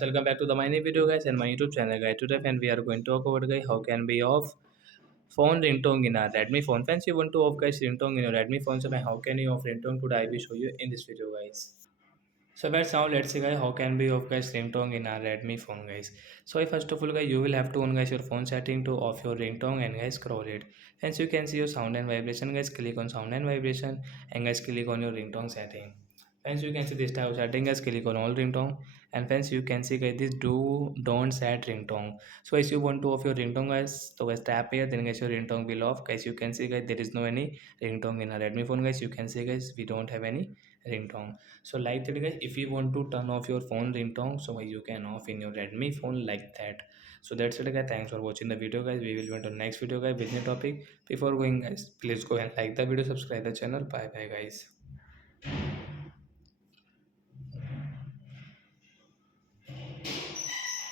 Welcome back to the my new video guys and my YouTube channel guys. Today and we are going to talk about guys how can we off phone ringtone in our Redmi phone. Fans, you want to off guys ringtone in your Redmi phone, so how can you off ringtone? Today I will show you in this video guys. So guys, now let's see guys how can we off guys ringtone in our Redmi phone guys. So first of all guys, you will have to on guys your phone setting to off your ringtone and guys scroll it. Hence you can see your sound and vibration guys. Click on sound and vibration and guys click on your ringtone setting. Friends, you can see this type of setting guys. Click on all ringtone and friends you can see guys this do don't set ringtone. So guys you want to off your ringtone guys, so guys tap here, then guys your ringtone will off. Guys you can see guys there is no any ringtone in a Redmi phone guys. You can see guys we don't have any ringtone. So like that guys, if you want to turn off your phone ringtone, so you can off in your Redmi phone like that. So that's it guys, thanks for watching the video guys. We will meet on next video guys with new topic. Before going guys, please go and like the video, subscribe the channel. Bye bye guys.